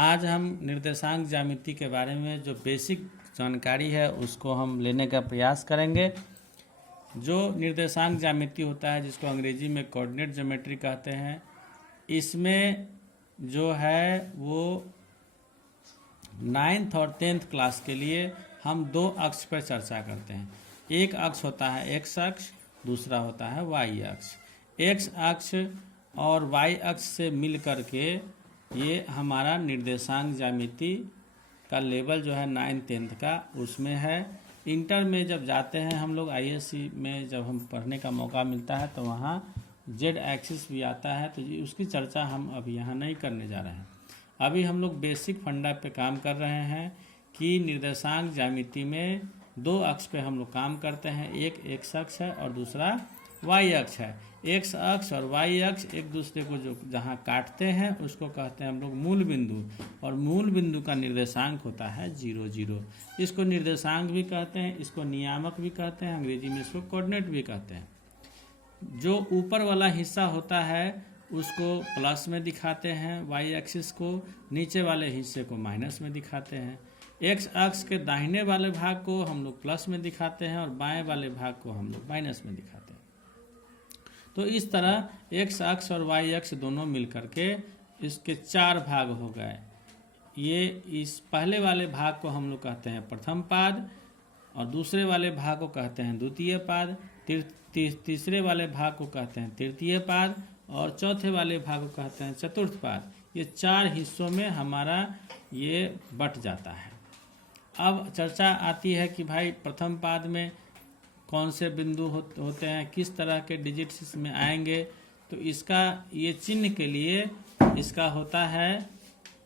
आज हम निर्देशांक ज्यामिति के बारे में जो बेसिक जानकारी है उसको हम लेने का प्रयास करेंगे। जो निर्देशांक ज्यामिति होता है जिसको अंग्रेजी में कोऑर्डिनेट ज्योमेट्री कहते हैं, इसमें जो है वो 9th और 10th क्लास के लिए हम दो अक्ष पर चर्चा करते हैं। एक अक्ष होता है एक्स अक्ष, दूसरा होता है वाई अक्ष। एक्स अक्ष और वाई अक्ष से मिल करके ये हमारा निर्देशांक ज्यामिति का लेवल जो है 9th 10th का उसमें है। इंटर में जब जाते हैं हम लोग, आईएससी में जब हम पढ़ने का मौका मिलता है तो वहाँ जेड एक्सिस भी आता है, तो उसकी चर्चा हम अभी यहाँ नहीं करने जा रहे हैं। अभी हम लोग बेसिक फंडा पे काम कर रहे हैं कि निर्देशांक ज्यामिति में दो अक्ष पे हम लोग काम करते हैं। एक एक्स अक्ष है और दूसरा वाई अक्ष है। एक्स अक्ष और वाई अक्ष एक दूसरे को जो जहाँ काटते हैं उसको कहते हैं हम लोग मूल बिंदु, और मूल बिंदु का निर्देशांक होता है 0 0। इसको निर्देशांक भी कहते हैं, इसको नियामक भी कहते हैं, अंग्रेजी में इसको कोऑर्डिनेट भी कहते हैं। जो ऊपर वाला हिस्सा होता है उसको प्लस में दिखाते हैं वाई एक्सिस को, नीचे वाले हिस्से को माइनस में दिखाते हैं। एक्स अक्ष के दाहिने वाले भाग को हम लोग प्लस में दिखाते हैं और बाएं वाले भाग को हम लोग माइनस में दिखाते हैं। तो इस तरह एक्स अक्ष और वाई अक्ष दोनों मिल करके इसके 4 भाग हो गए। ये इस पहले वाले भाग को हम लोग कहते हैं प्रथम पाद, और दूसरे वाले भाग को कहते हैं द्वितीय पाद, तीसरे वाले भाग को कहते हैं तृतीय पाद, और चौथे वाले भाग को कहते हैं चतुर्थ पाद। ये 4 हिस्सों में हमारा ये बट जाता है। अब चर्चा आती है कि भाई प्रथम पाद में कौन से बिंदु होते हैं, किस तरह के डिजिट्स इसमें आएंगे। तो इसका ये चिन्ह के लिए इसका होता है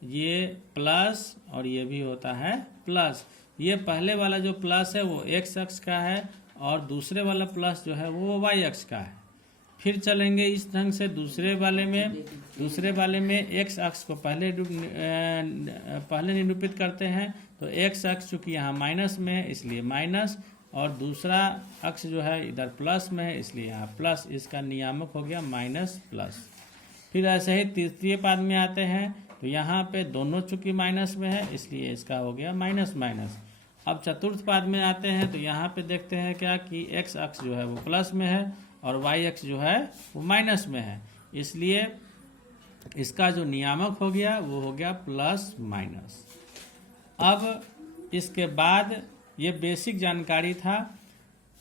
ये प्लस, और ये भी होता है प्लस। ये पहले वाला जो प्लस है वो एक्स अक्ष का है और दूसरे वाला प्लस जो है वो वाई अक्ष का है। फिर चलेंगे इस ढंग से दूसरे वाले में एक्स अक्ष को पहले निरूपित करते हैं। तो एक्स अक्ष चूँकि यहाँ माइनस में है इसलिए माइनस, और दूसरा अक्ष जो है इधर प्लस में है इसलिए यहाँ प्लस। इसका नियामक हो गया माइनस प्लस। फिर ऐसे ही तृतीय पाद में आते हैं तो यहाँ पे दोनों चूँकि माइनस में है इसलिए इसका हो गया माइनस माइनस। अब चतुर्थ पाद में आते हैं तो यहाँ पे देखते हैं क्या कि एक्स अक्ष जो है वो प्लस में है और वाई अक्ष जो है वो माइनस में है, इसलिए इसका जो नियामक हो गया वो हो गया प्लस माइनस। अब इसके बाद ये बेसिक जानकारी था।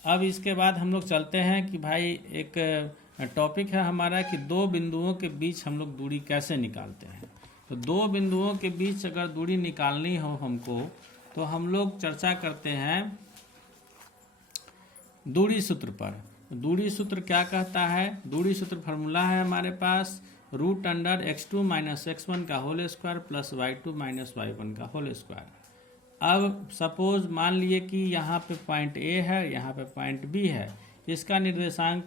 अब इसके बाद हम लोग चलते हैं कि भाई एक टॉपिक है हमारा कि दो बिंदुओं के बीच हम लोग दूरी कैसे निकालते हैं। तो दो बिंदुओं के बीच अगर दूरी निकालनी हो हमको तो हम लोग चर्चा करते हैं दूरी सूत्र पर। दूरी सूत्र क्या कहता है? दूरी सूत्र फार्मूला है हमारे पास √x2 - x1 का whole square plus y2 - y1 का होल स्क्वायर। अब सपोज मान लिए कि यहाँ पे पॉइंट A है, यहाँ पे पॉइंट B है। इसका निर्देशांक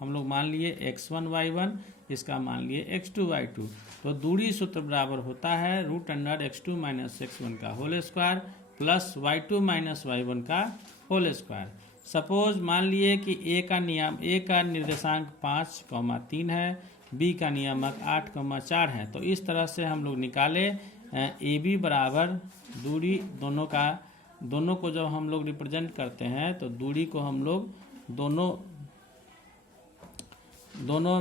हम लोग मान लिए x1 y1, इसका मान लिए x2 y2। तो दूरी सूत्र बराबर होता है √x2 - x1 का whole square plus y2 - y1 का होल स्क्वायर। सपोज मान लिए कि A का निर्देशांक 5,3 है, B का नियामक 8,4 है। तो इस तरह से हम लोग निकाले AB बराबर दूरी दोनों को जब हम लोग रिप्रेजेंट करते हैं तो दूरी को हम लोग दोनों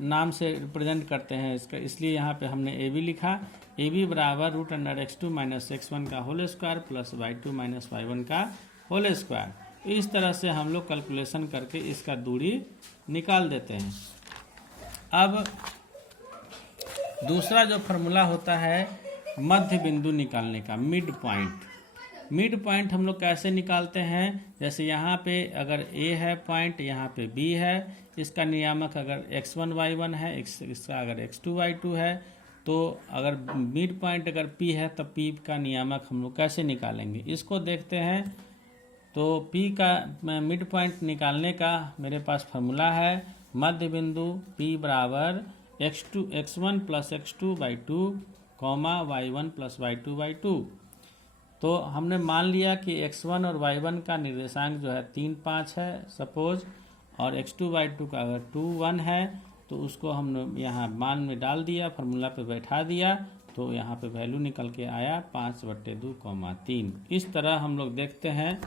नाम से रिप्रेजेंट करते हैं इसका, इसलिए यहाँ पे हमने AB लिखा। AB बराबर √x2 - x1 का whole square plus y2 - y1 का होल स्क्वायर। इस तरह से हम लोग कैलकुलेशन करके इसका दूरी निकाल देते हैं। अब दूसरा जो फार्मूला होता है मध्य बिंदु निकालने का, मिड पॉइंट। मिड पॉइंट हम लोग कैसे निकालते हैं? जैसे यहाँ पे अगर A है पॉइंट, यहाँ पे B है, इसका नियामक अगर x1 y1 है, इसका अगर x2 y2 है, तो अगर मिड पॉइंट अगर P है तो P का नियामक हम लोग कैसे निकालेंगे इसको देखते हैं। तो P का मिड पॉइंट निकालने का मेरे पास फार्मूला है मध्य बिंदु P बराबर x1 + x2/2 y1 + y2 by 2। तो हमने मान लिया कि x1 और y1 का निर्देशांक जो है 3 5 है सपोज, और x2 by 2 का अगर 2 1 है तो उसको हमने यहाँ मान में डाल दिया, फार्मूला पे बैठा दिया, तो यहाँ पे वैल्यू निकल के आया 5/2, 3। इस तरह हम लोग देखते हैं